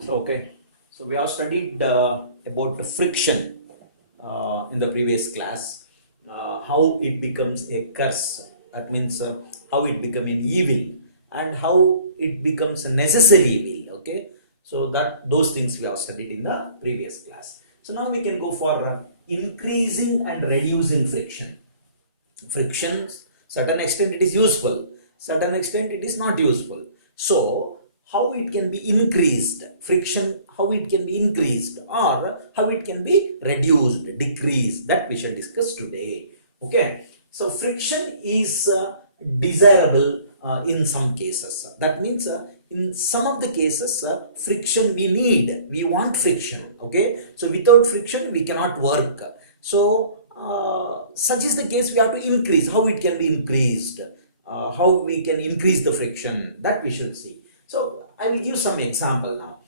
So we have studied about the friction in the previous class, how it becomes a curse. That means how it becomes an evil and how it becomes a necessary evil. Okay, so that those things we have studied in the previous class. So now we can go for increasing and reducing friction. Friction, certain extent it is useful, certain extent it is not useful. So how it can be increased, friction, how it can be increased or how it can be reduced, decreased, that we shall discuss today. Okay, so friction is desirable in some cases. That means in some of the cases friction we want friction. Okay, so without friction we cannot work. So such is the case, we have to increase. How it can be increased, how we can increase the friction, that we should see. So I will give some example now.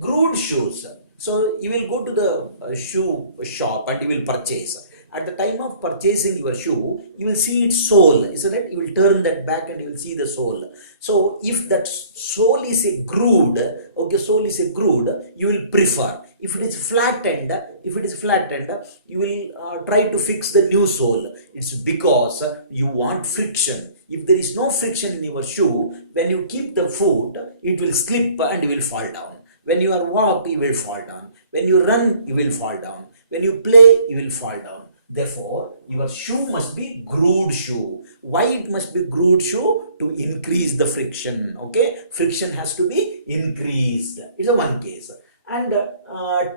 Grooved shoes. So you will go to the shoe shop and you will purchase. At the time of purchasing your shoe, you will see its sole, isn't it? You will turn that back and you will see the sole. So if that sole is a grooved, okay, sole is a grooved, you will prefer. If it is flattened, you will try to fix the new sole. It's because you want friction. If there is no friction in your shoe, when you keep the foot, it will slip and you will fall down. When you are walk, you will fall down. When you run, you will fall down. When you play, you will fall down. Therefore, your shoe must be grooved shoe. Why it must be grooved shoe? To increase the friction. Okay, friction has to be increased. It's a one case. And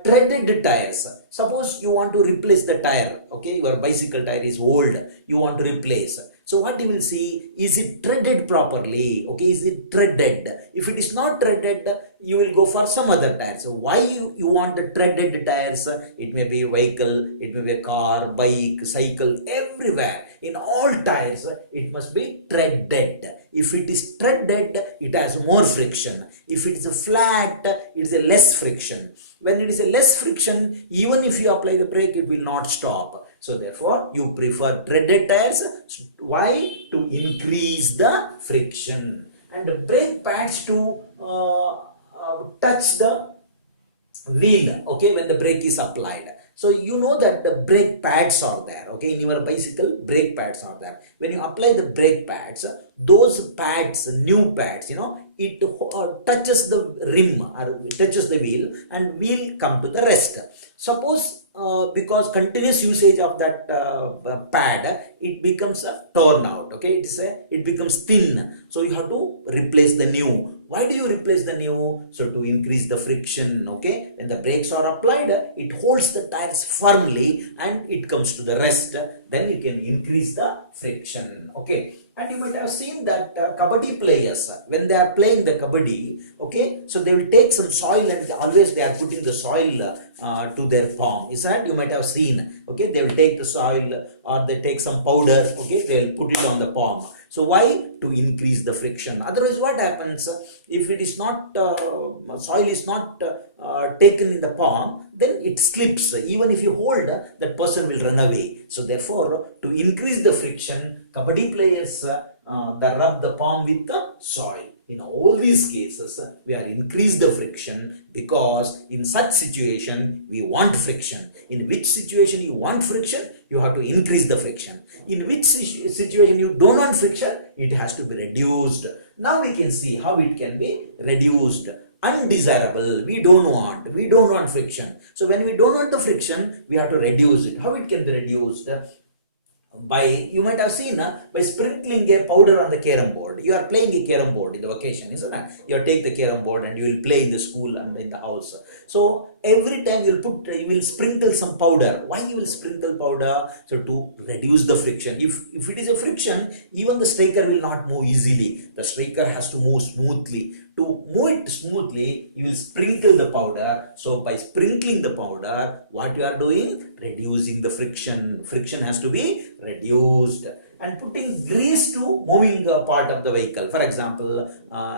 treaded tires. Suppose you want to replace the tire. Okay, your bicycle tire is old. You want to replace. So what you will see, is it treaded properly? Okay, is it treaded? If it is not treaded, you will go for some other tires. So why you want the treaded tires? It may be a vehicle, it may be a car, bike, cycle, everywhere. In all tires, it must be treaded. If it is treaded, it has more friction. If it is flat, it is a less friction. When it is a less friction, even if you apply the brake, it will not stop. So therefore, you prefer treaded tires. Why? To increase the friction. And brake pads to touch the wheel, okay, when the brake is applied. So you know that the brake pads are there, okay, in your bicycle, brake pads are there. When you apply the brake pads, those pads, new pads, it touches the rim or touches the wheel and wheel come to the rest. Suppose because continuous usage of that pad, it becomes torn out, okay, it becomes thin. So you have to replace the new. Why do you replace the new? So to increase the friction, okay? When the brakes are applied, it holds the tires firmly and it comes to the rest. Then you can increase the friction, okay? And you might have seen that kabaddi players, when they are playing the kabaddi, okay, so they will take some soil and always they are putting the soil to their palm. Is that you might have seen, okay? They will take the soil or they take some powder, okay? They will put it on the palm. So why? To increase the friction. Otherwise, what happens if it is not soil is not taken in the palm? Then it slips. Even if you hold, that person will run away. So therefore, to increase the friction, kabaddi players they rub the palm with the soil. In all these cases, we are increase the friction because in such situation we want friction. In which situation you want friction, you have to increase the friction. In which situation you don't want friction, it has to be reduced. Now we can see how it can be reduced. Undesirable, we don't want friction. So when we don't want the friction, we have to reduce it. How it can be reduced? By, you might have seen by sprinkling a powder on the carom board. You are playing a carom board in the vacation, isn't it? You take the carom board and you will play in the school and in the house. So every time you will sprinkle some powder. Why you will sprinkle powder? So to reduce the friction. If it is a friction, even the striker will not move easily. The striker has to move smoothly. To move it smoothly, you will sprinkle the powder. So by sprinkling the powder, what you are doing? Reducing the friction. Friction has to be reduced. And putting grease to moving part of the vehicle. For example,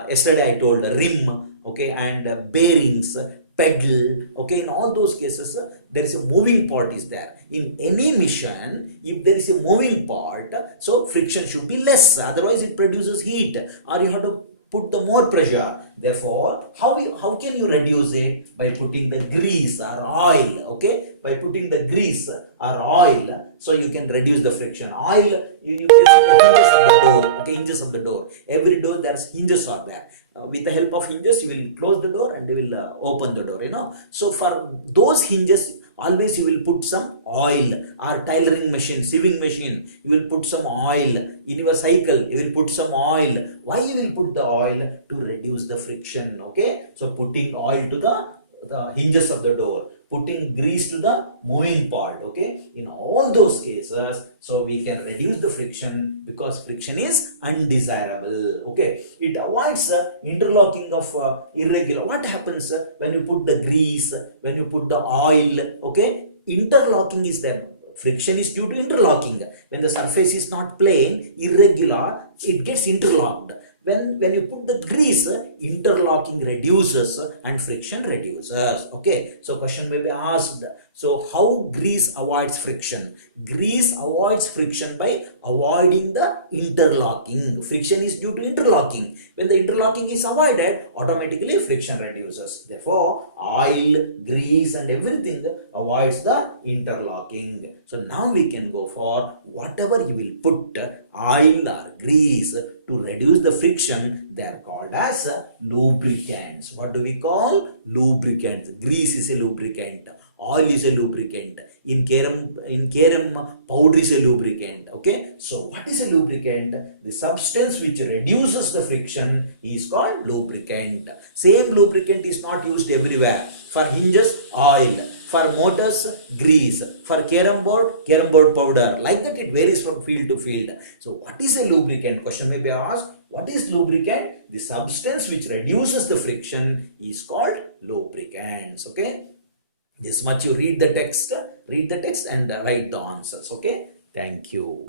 yesterday I told rim, okay, and bearings, pedal, okay, in all those cases, there is a moving part is there. In any mission, if there is a moving part, so friction should be less. Otherwise, it produces heat. Or you have to put the more pressure. Therefore, how can you reduce it? By putting the grease or oil, okay? By putting the grease or oil, so you can reduce the friction. Oil, you place in the hinges of the door, okay? Hinges of the door. Every door there's hinges are there. With the help of hinges, you will close the door and you will open the door, So for those hinges, always you will put some oil, or tailoring machine, sewing machine, you will put some oil. In your cycle, you will put some oil. Why you will put the oil? To reduce the friction, okay? So putting oil to the hinges of the door, putting grease to the moving part, okay? In all those cases, so we can reduce the friction, because friction is undesirable, okay? It avoids interlocking of irregular. What happens when you put the grease, when you put the oil, okay? Interlocking is there. Friction is due to interlocking. When the surface is not plain, irregular, it gets interlocked. When you put the grease, interlocking reduces and friction reduces. Okay, so question may be asked, so how grease avoids friction? Grease avoids friction by avoiding the interlocking. Friction is due to interlocking. When the interlocking is avoided, automatically friction reduces. Therefore, oil, grease and everything avoids the interlocking. So now we can go for whatever you will put, oil or grease, to reduce the friction. They are called as lubricants. What do we call? Lubricants. Grease is a lubricant. Oil is a lubricant. In carom, powder is a lubricant. Okay. So what is a lubricant? The substance which reduces the friction is called lubricant. Same lubricant is not used everywhere. For hinges, oil. For motors, grease. For carom board powder. Like that, it varies from field to field. So what is a lubricant? Question may be asked. What is lubricant? The substance which reduces the friction is called lubricants. Okay. This much you read the text and write the answers. Okay. Thank you.